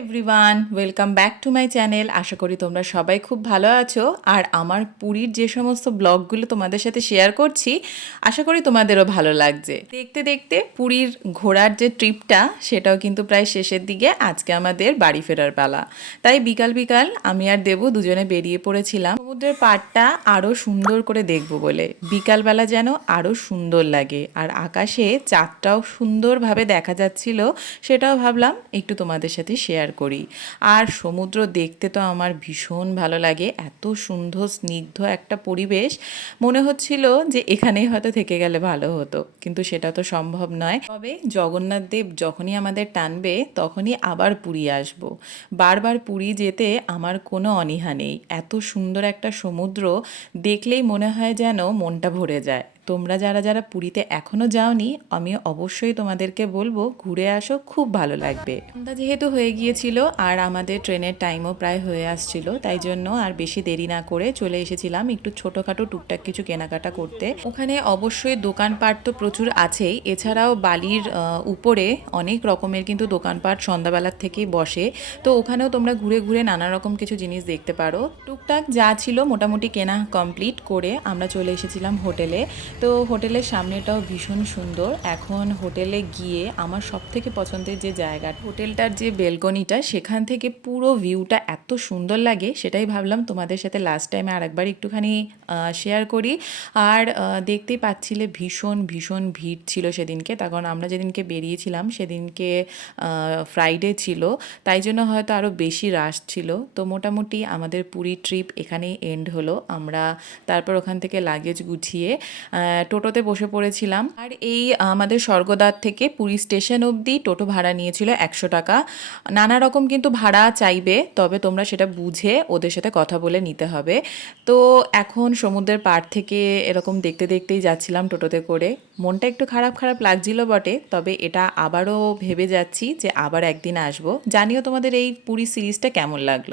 Everyone welcome back to my channel আশা করি তোমরা সবাই খুব ভালো আছো। আর আমার পুরীর যে সমস্ত ব্লগগুলো তোমাদের সাথে শেয়ার করছি, আশা করি তোমাদেরও ভালো লাগছে। দেখতে দেখতে পুরীর ঘোরার যে ট্রিপটা সেটাও কিন্তু প্রায় শেষের দিকে আজকে আমাদের বাড়ি ফেরার পালা। তাই বিকাল বিকাল আমি আর দেবু দুজনে বেরিয়ে পড়েছিলাম। সমুদ্রের পাড়টা আরও সুন্দর করে দেখব বলে। বিকালবেলা যেন আরও সুন্দর লাগে। আর আকাশে চাঁদটাও সুন্দরভাবে দেখা যাচ্ছিল, সেটাও ভাবলাম একটু তোমাদের সাথে শেয়ার করি। আর সমুদ্র দেখতে তো আমার ভীষণ ভালো লাগে। এত সুন্দর, স্নিগ্ধ একটা পরিবেশ। মনে হচ্ছিল যে এখানেই হয়তো থেকে গেলে ভালো হতো, কিন্তু সেটা তো সম্ভব নয়। তবে জগন্নাথ দেব যখনই আমাদের টানবে, তখনই আবার পুরী আসব। বারবার পুরী যেতে আমার কোনো অনীহা নেই। এত সুন্দর একটা সমুদ্র দেখলেই মনে হয় যেন মনটা ভরে যায়। তোমরা যারা যারা পুরীতে এখনও যাওনি, আমি অবশ্যই তোমাদেরকে বলব ঘুরে আসো, খুব ভালো লাগবে। সন্ধ্যা যেহেতু হয়ে গিয়েছিল আর আমাদের ট্রেনের টাইমও প্রায় হয়ে আসছিল, তাই জন্য আর বেশি দেরি না করে চলে এসেছিলাম একটু ছোটোখাটো টুকটাক কিছু কেনাকাটা করতে। ওখানে অবশ্যই দোকানপাট তো প্রচুর আছেই, এছাড়াও বালির উপরে অনেক রকমের কিন্তু দোকানপাট সন্ধ্যাবেলার থেকেই বসে। তো ওখানেও তোমরা ঘুরে ঘুরে নানা রকম কিছু জিনিস দেখতে পারো। টুকটাক যা ছিল মোটামুটি কেনা কমপ্লিট করে আমরা চলে এসেছিলাম হোটেলে। তো হোটেলের সামনেটাও ভীষণ সুন্দর। এখন হোটেলে গিয়ে আমার সব থেকে পছন্দের যে জায়গা, হোটেলটার যে বেলকনিটা, সেখান থেকে পুরো ভিউটা এত সুন্দর লাগে, সেটাই ভাবলাম তোমাদের সাথে লাস্ট টাইমে আরেকবার একটুখানি শেয়ার করি। আর দেখতেই পাচ্ছিলে ভীষণ ভীষণ ভিড় ছিল সেদিনকে। তার কারণ আমরা যেদিনকে বেরিয়েছিলাম, সেদিনকে ফ্রাইডে ছিল। তাই জন্য হয়তো আরও বেশি রাশ ছিল। তো মোটামুটি আমাদের পুরী ট্রিপ এখানেই এন্ড হলো। আমরা তারপর ওখান থেকে লাগেজ গুছিয়ে টোটোতে বসে পড়েছিলাম। আর এই আমাদের স্বর্গদ্বার থেকে পুরী স্টেশন অবধি টোটো ভাড়া নিয়েছিল একশো টাকা। নানা রকম কিন্তু ভাড়া চাইবে, তবে তোমরা সেটা বুঝে ওদের সাথে কথা বলে নিতে হবে। তো এখন সমুদ্রের পাড় থেকে এরকম দেখতে দেখতেই যাচ্ছিলাম টোটোতে করে। মনটা একটু খারাপ খারাপ লাগছিল বটে, তবে এটা আবারও ভেবে যাচ্ছি যে আবার একদিন আসব। জানিও তোমাদের এই পুরী সিরিজটা কেমন লাগল।